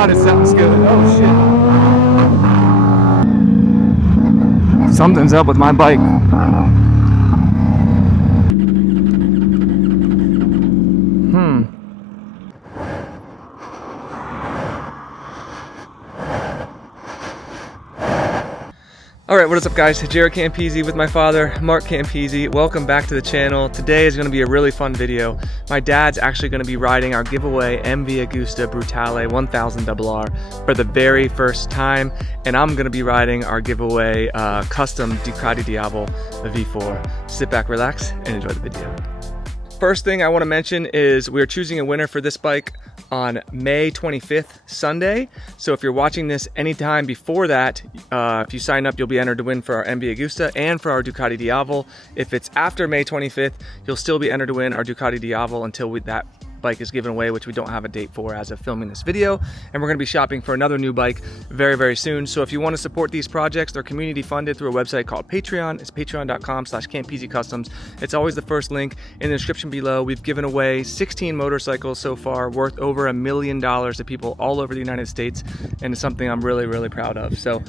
God, it sounds good. Oh shit. Something's up with my bike. Alright, what is up guys? JaretCampisi with my father, Mark Campisi. Welcome back to the channel. Today is going to be a really fun video. My dad's actually going to be riding our giveaway MV Agusta Brutale 1000 RR for the very first time, and I'm going to be riding our giveaway custom Ducati Diavolo V4. Sit back, relax, and enjoy the video. First thing I want to mention is we're choosing a winner for this bike on May 25th, Sunday. So if you're watching this anytime before that, if you sign up, you'll be entered to win for our MV Agusta and for our Ducati Diavolo. If it's after May 25th, you'll still be entered to win our Ducati Diavolo until that bike is given away, which we don't have a date for as of filming this video. And we're going to be shopping for another new bike very, very soon. So if you want to support these projects, they're community funded through a website called Patreon. It's patreon.com/CampisiCustoms. It's always the first link in the description below. We've given away 16 motorcycles so far, worth over $1 million to people all over the United States, and it's something I'm really, really proud of. So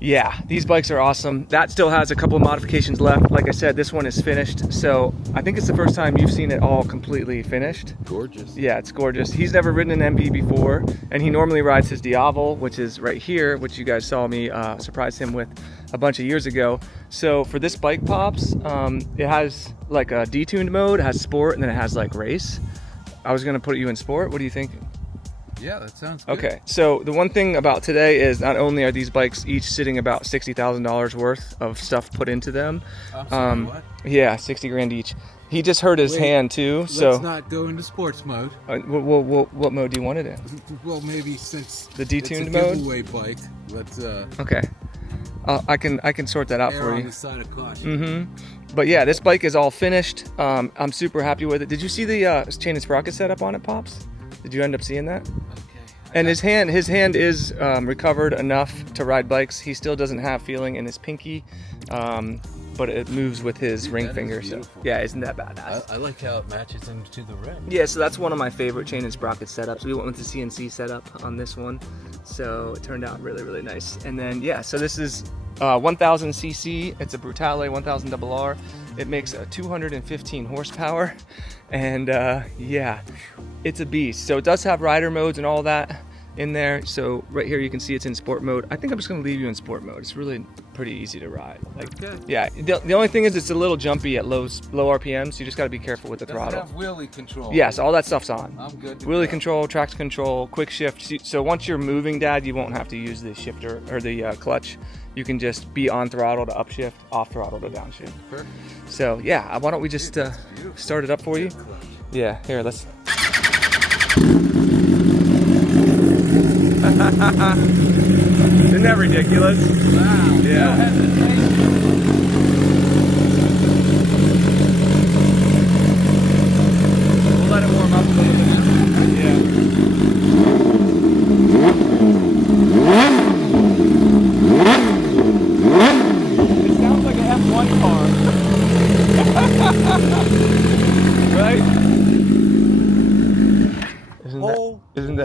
yeah, these bikes are awesome. That still has a couple of modifications left. Like I said, this one is finished. So I think it's the first time you've seen it all completely finished. Gorgeous. Yeah, it's gorgeous. He's never ridden an MV before, and he normally rides his Diavolo, which is right here, which you guys saw me surprise him with a bunch of years ago. So for this bike, Pops, it has like a detuned mode, it has sport, and then it has like race. I was gonna put you in sport. What do you think? Yeah, that sounds good. Okay, so the one thing about today is not only are these bikes each sitting about $60,000 worth of stuff put into them. I'm sorry, what? Yeah, 60 grand each. He just hurt his hand too, so let's not go into sports mode. What mode do you want it in? Well, maybe since the detuned it's a mode. Giveaway bike. Let's okay. I can sort that out for you. On the side of caution. But yeah, this bike is all finished. I'm super happy with it. Did you see the chain and sprocket setup on it, Pops? Did you end up seeing that? Okay. And his hand is recovered enough to ride bikes. He still doesn't have feeling in his pinky, but it moves with his ring finger. So yeah, isn't that badass? I like how it matches into the rim. Yeah, so that's one of my favorite chain and sprocket setups. We went with the CNC setup on this one, so it turned out really, really nice. And then yeah, so this is 1000 cc. It's a Brutale 1000 RR. It makes a 215 horsepower, and yeah, it's a beast. So it does have rider modes and all that in there. So right here you can see it's in sport mode. I think I'm just gonna leave you in sport mode. It's really pretty easy to ride. Like, okay. Yeah, the only thing is it's a little jumpy at low RPM, so you just gotta be careful with the throttle. Have wheelie control. Yes, all that stuff's on. I'm good. Wheelie control, traction control, quick shift. So once you're moving, Dad, you won't have to use the shifter or the clutch. You can just be on throttle to upshift, off throttle to downshift. Perfect. So yeah, why don't we just start it up for you? Yeah, here, let's. Isn't that ridiculous? Wow. Yeah. We'll let it warm up a little bit now. Yeah. It sounds like an F1 car. Right? Isn't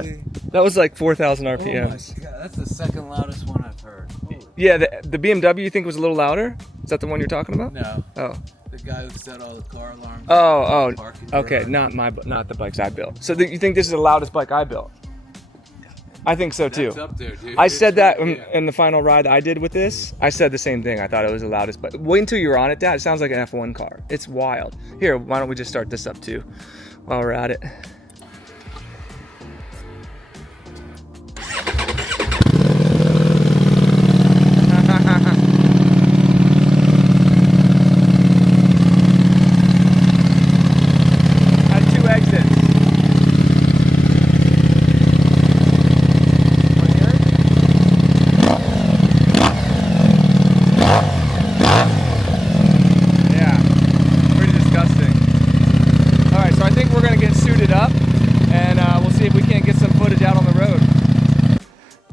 that was like 4,000 RPMs. Oh my God, that's the second loudest one I've heard. Holy. Yeah, the BMW you think was a little louder? Is that the one you're talking about? No. Oh. The guy who set all the car alarms. Oh. Okay, not the bikes I built. So you think this is the loudest bike I built? I think so too. That's up there, dude. I said that in the final ride I did with this. I said the same thing. I thought it was the loudest, but wait until you're on it, Dad. It sounds like an F1 car. It's wild. Here, why don't we just start this up too while we're at it?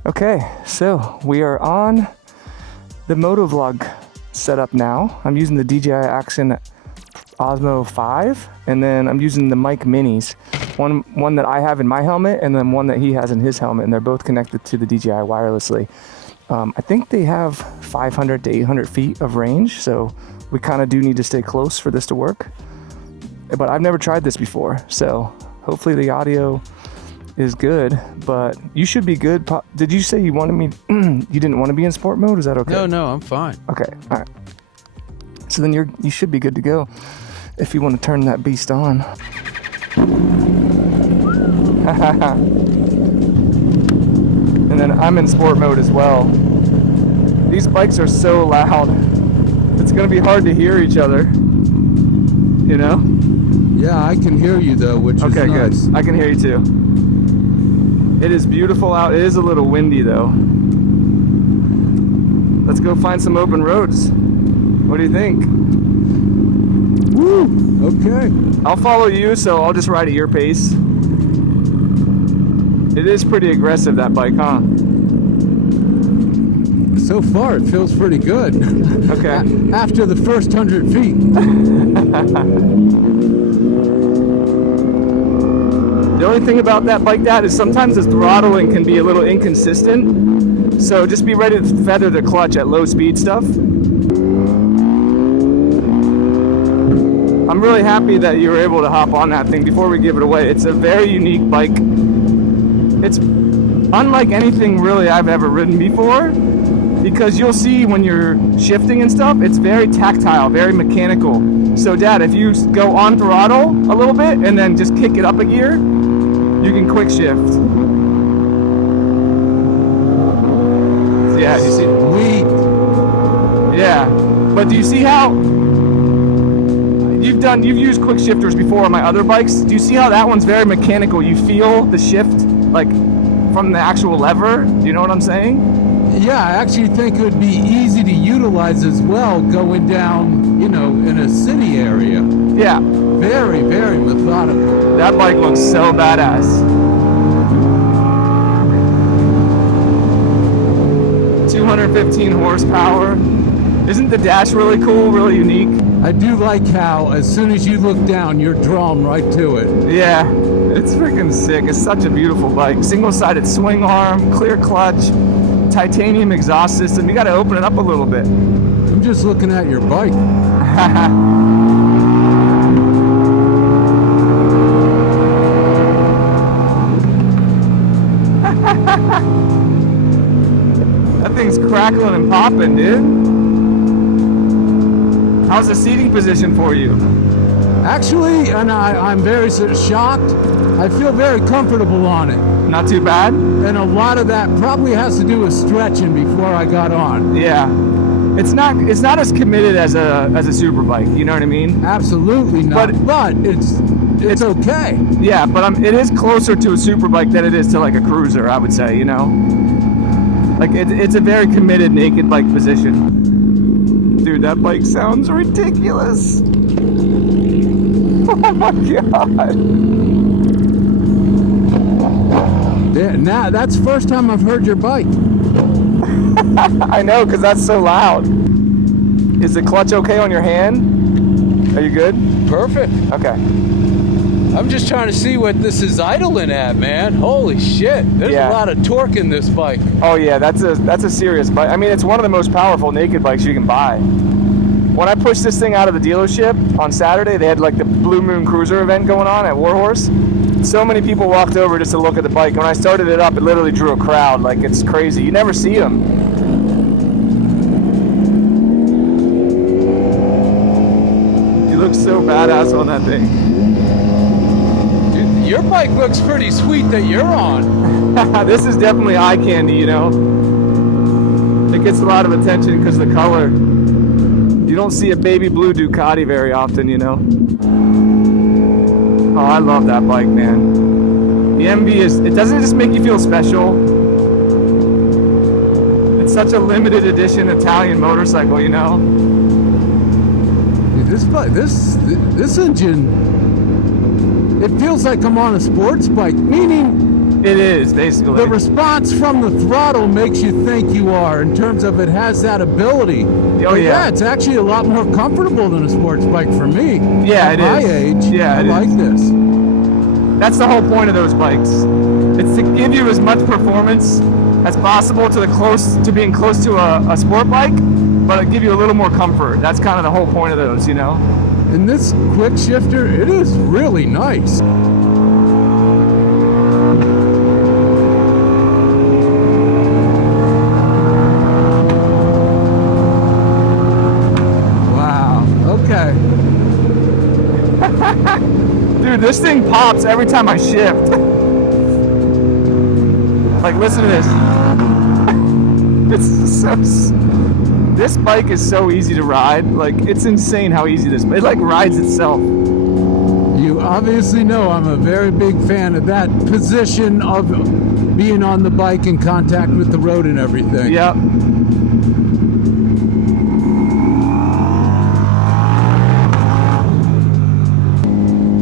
Okay, so we are on the motovlog setup now. I'm using the DJI Action Osmo 5, and then I'm using the mic minis. One that I have in my helmet, and then one that he has in his helmet, and they're both connected to the DJI wirelessly. I think they have 500 to 800 feet of range, so we kind of do need to stay close for this to work. But I've never tried this before, so hopefully the audio is good. But you should be good. Did you say you wanted me? You didn't want to be in sport mode? Is that okay? No, I'm fine. Okay, all right. So then you should be good to go if you want to turn that beast on. And then I'm in sport mode as well. These bikes are so loud. It's gonna be hard to hear each other. You know? Yeah, I can hear you though, which is nice. Okay, good. I can hear you too. It is beautiful out. It is a little windy though. Let's go find some open roads. What do you think? Woo! Okay. I'll follow you, so I'll just ride at your pace. It is pretty aggressive, that bike, huh? So far, it feels pretty good. Okay. After the first 100 feet. The only thing about that bike, Dad, is sometimes the throttling can be a little inconsistent. So just be ready to feather the clutch at low speed stuff. I'm really happy that you were able to hop on that thing before we give it away. It's a very unique bike. It's unlike anything really I've ever ridden before, because you'll see when you're shifting and stuff, it's very tactile, very mechanical. So Dad, if you go on throttle a little bit and then just kick it up a gear, you can quick shift. So yeah, you see? Sweet. Yeah, but do you see how you've used quick shifters before on my other bikes? Do you see how that one's very mechanical? You feel the shift like from the actual lever. Do you know what I'm saying? Yeah, I actually think it would be easy to utilize as well going down, you know, in a city area. Yeah. Very, very methodical. That bike looks so badass. 215 horsepower. Isn't the dash really cool, really unique? I do like how as soon as you look down, you're drawn right to it. Yeah, it's freaking sick. It's such a beautiful bike. Single-sided swing arm, clear clutch, titanium exhaust system. You got to open it up a little bit. I'm just looking at your bike. That thing's crackling and popping, dude. How's the seating position for you? Actually, and I'm very shocked, I feel very comfortable on it. Not too bad? And a lot of that probably has to do with stretching before I got on. Yeah. It's not as committed as a super bike, you know what I mean? Absolutely not. But it's okay. Yeah, but it is closer to a super bike than it is to like a cruiser, I would say, you know? Like it's a very committed naked bike position. Dude, that bike sounds ridiculous. Oh my god. Yeah, now that's the first time I've heard your bike. I know, because that's so loud. Is the clutch okay on your hand? Are you good? Perfect. Okay. I'm just trying to see what this is idling at, man. Holy shit. There's a lot of torque in this bike. Oh yeah, that's a serious bike. I mean, it's one of the most powerful naked bikes you can buy. When I pushed this thing out of the dealership on Saturday, they had like the Blue Moon Cruiser event going on at Warhorse. So many people walked over just to look at the bike. When I started it up, it literally drew a crowd. Like, it's crazy. You never see them. You look so badass on that thing. Dude, your bike looks pretty sweet that you're on. This is definitely eye candy, you know. It gets a lot of attention because of the color. You don't see a baby blue Ducati very often, you know. Oh, I love that bike, man. The MV it doesn't just make you feel special. It's such a limited edition Italian motorcycle, you know. Dude, this engine, it feels like I'm on a sports bike, meaning it is, basically. The response from the throttle makes you think you are, in terms of it has that ability. Oh, yeah. It's actually a lot more comfortable than a sports bike for me. Yeah, it is. At my age, yeah, I like this. That's the whole point of those bikes. It's to give you as much performance as possible to being close to a sport bike, but give you a little more comfort. That's kind of the whole point of those, you know? And this quick shifter, it is really nice. Wow, okay. Dude, this thing pops every time I shift. Like, listen to this. This bike is so easy to ride. Like, it's insane how easy it like rides itself. You obviously know I'm a very big fan of that position of being on the bike in contact with the road and everything. Yep.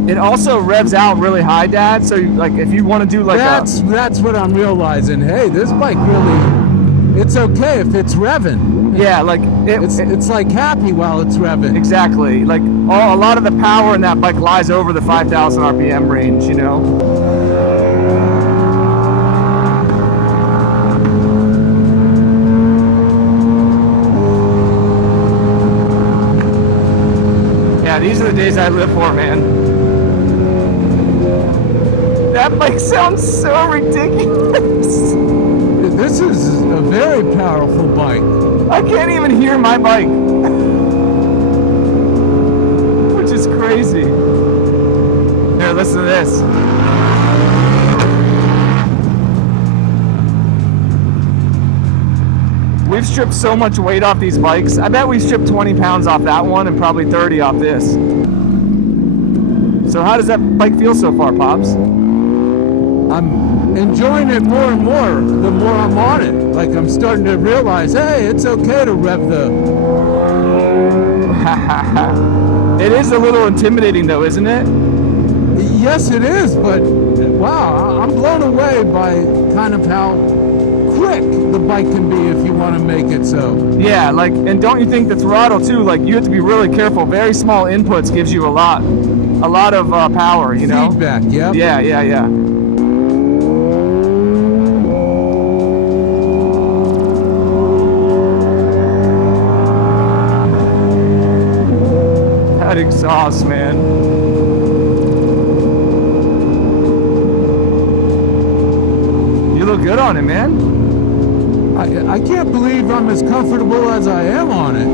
It also revs out really high, Dad. So, like, if you want to do like that's what I'm realizing. Hey, this bike really, it's okay if it's revving. Yeah, like it's like happy while it's revving. Exactly. Like a lot of the power in that bike lies over the 5,000 RPM range. You know. Yeah, these are the days I live for, man. That bike sounds so ridiculous. This is a very powerful bike. I can't even hear my bike. Which is crazy. Here, listen to this. We've stripped so much weight off these bikes. I bet we stripped 20 pounds off that one and probably 30 off this. So how does that bike feel so far, Pops? I'm enjoying it more and more the more I'm on it. Like, I'm starting to realize, hey, it's okay to rev the... It is a little intimidating though, isn't it? Yes, it is, but wow, I'm blown away by kind of how quick the bike can be if you want to make it so. Yeah, like, and don't you think the throttle too, like, you have to be really careful. Very small inputs gives you a lot of power, you know? Feedback, yep. Yeah. That exhaust, man. You look good on it, man. I can't believe I'm as comfortable as I am on it.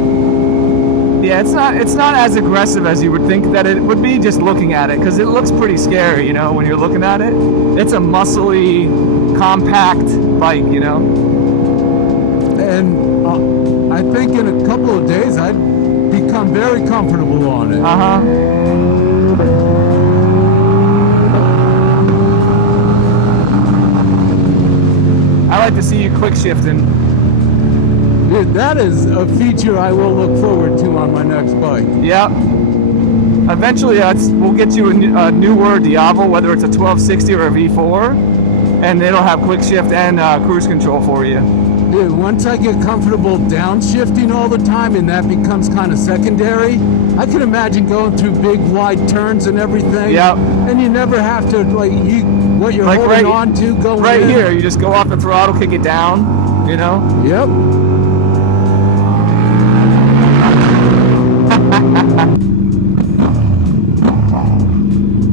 Yeah, it's not as aggressive as you would think that it would be just looking at it, because it looks pretty scary, you know, when you're looking at it. It's a muscly, compact bike, you know. And I think in a couple of days I'd become very comfortable on it. I like to see you quick shifting. Dude, that is a feature I will look forward to on my next bike. Yep. Eventually, we'll get you a newer Diavel, whether it's a 1260 or a V4, and it'll have quick shift and cruise control for you. Dude, once I get comfortable downshifting all the time and that becomes kind of secondary, I can imagine going through big wide turns and everything. Yep. And you never have to, like, what you're like holding on to going right in. Here, you just go off the throttle, kick it down, you know? Yep.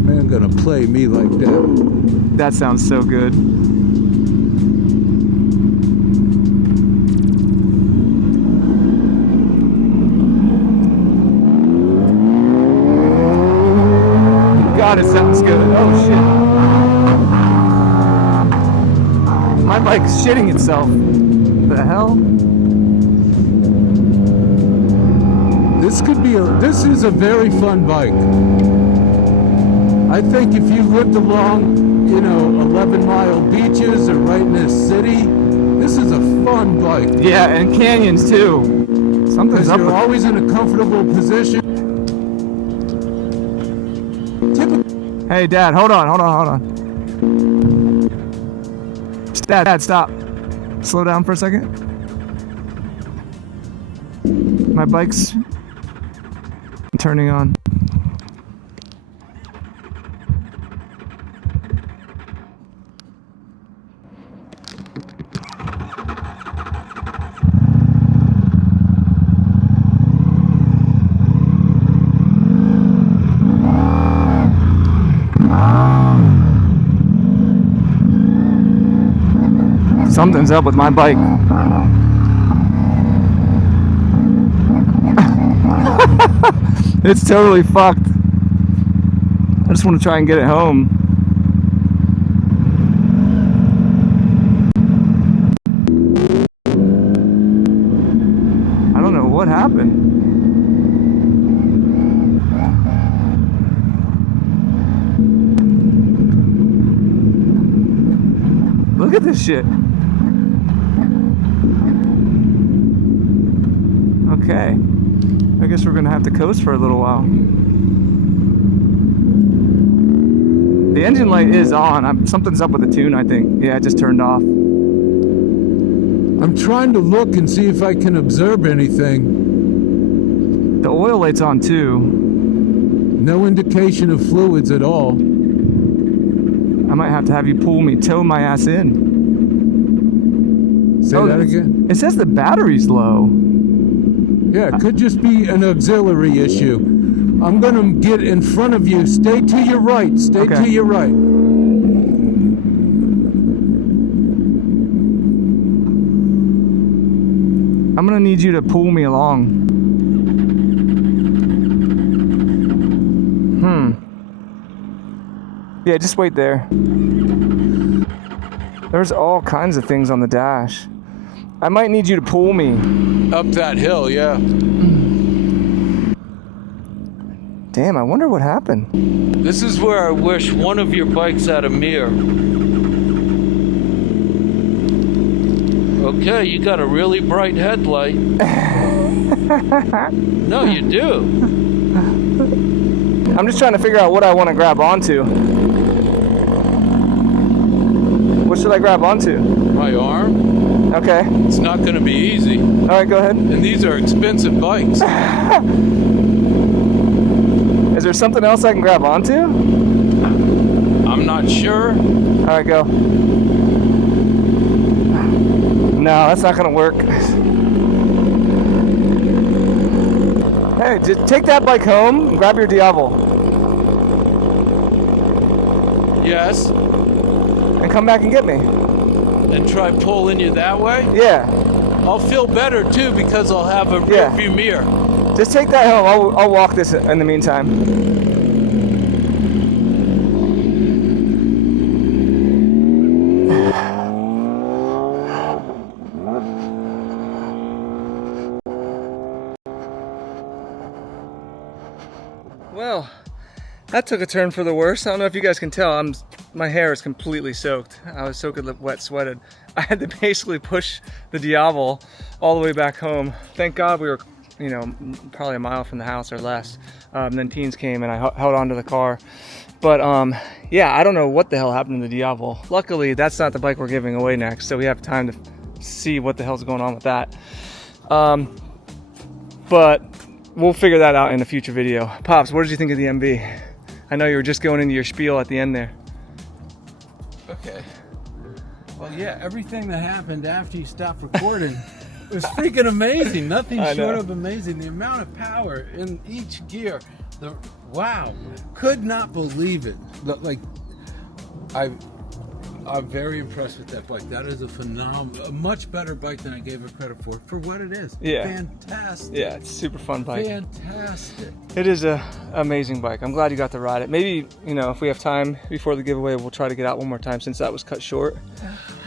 Man gonna play me like that. That sounds so good. God, it sounds good. Oh shit. My bike's shitting itself. The hell? This is a very fun bike. I think if you lived along, 11-mile beaches or right in this city, this is a fun bike. Yeah, and canyons too. Something's up. You're always in a comfortable position. Hey, Dad, hold on. Dad, stop. Slow down for a second. My bike's turning on. Something's up with my bike. It's totally fucked. I just want to try and get it home. I don't know what happened. Look at this shit. Okay. I guess we're gonna have to coast for a little while. The engine light is on. Something's up with the tune, I think. Yeah, it just turned off. I'm trying to look and see if I can observe anything. The oil light's on too. No indication of fluids at all. I might have to have you tow my ass in. Say that again? It says the battery's low. Yeah, it could just be an auxiliary issue. I'm gonna get in front of you. Stay to your right. Stay Okay. to your right. I'm gonna need you to pull me along. Yeah, just wait there. There's all kinds of things on the dash. I might need you to pull me. Up that hill, yeah. Damn, I wonder what happened. This is where I wish one of your bikes had a mirror. Okay, you got a really bright headlight. No, you do. I'm just trying to figure out what I want to grab onto. What should I grab onto? My arm? Okay. It's not going to be easy. All right, go ahead. And these are expensive bikes. Is there something else I can grab onto? I'm not sure. All right, go. No, that's not gonna work. Hey, just take that bike home and grab your Diablo Yes. and come back and get me. And try pulling you that way? Yeah, I'll feel better too because I'll have a rear view mirror. just take that home. I'll walk this in the meantime. Well, that took a turn for the worse. I don't know if you guys can tell, my hair is completely soaked. I was soaking wet, sweated. I had to basically push the Diablo all the way back home. Thank God we were, you know, probably a mile from the house or less. Then teens came and I held onto the car. But yeah, I don't know what the hell happened to the Diablo. Luckily, that's not the bike we're giving away next, so we have time to see what the hell's going on with that. But we'll figure that out in a future video. Pops, what did you think of the MV? I know you were just going into your spiel at the end there. Okay. Well, yeah, everything that happened after you stopped recording was freaking amazing. Nothing short of amazing. The amount of power in each gear. Wow. Could not believe it. Like, I'm very impressed with that bike. That is a much better bike than I gave it credit for what it is. Yeah. Fantastic. Yeah, it's a super fun bike. Fantastic. It is an amazing bike. I'm glad you got to ride it. Maybe, you know, if we have time before the giveaway, we'll try to get out one more time since that was cut short.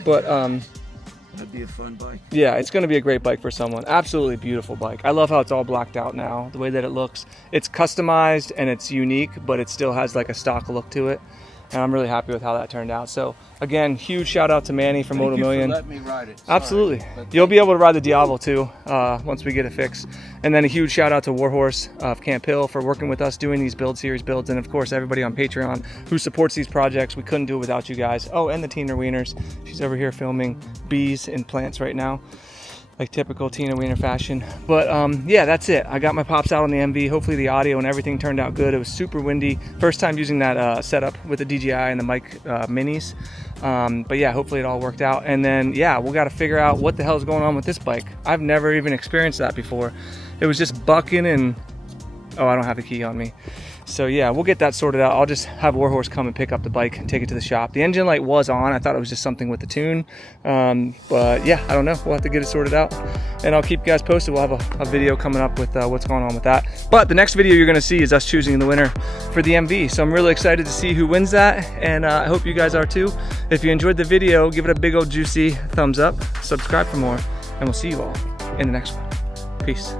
But That'd be a fun bike. yeah, it's going to be a great bike for someone. Absolutely beautiful bike. I love how it's all blacked out now, the way that it looks. It's customized and it's unique, but it still has like a stock look to it. And I'm really happy with how that turned out. So again, huge shout out to Manny from Moto Million. Let me ride it. Absolutely. You'll be able to ride the Diablo too once we get it fixed. And then a huge shout out to Warhorse of Camp Hill for working with us doing these build series builds. And of course, everybody on Patreon who supports these projects. We couldn't do it without you guys. Oh, and the Tina Wieners. She's over here filming bees in plants right now, like typical Tina Wiener fashion. But yeah, that's it. I got my pops out on the MV. Hopefully the audio and everything turned out good. It was super windy. First time using that setup with the DJI and the mic minis. But yeah, hopefully it all worked out. And then yeah, we got to figure out what the hell is going on with this bike. I've never even experienced that before. It was just bucking and Oh, I don't have the key on me. So yeah, we'll get that sorted out. I'll just have Warhorse come and pick up the bike and take it to the shop. The engine light was on. I thought it was just something with the tune. But yeah, I don't know. We'll have to get it sorted out. And I'll keep you guys posted. We'll have a video coming up with what's going on with that. But the next video you're gonna see is us choosing the winner for the MV. So I'm really excited to see who wins that. And I hope you guys are too. If you enjoyed the video, give it a big old juicy thumbs up. Subscribe for more. And we'll see you all in the next one. Peace.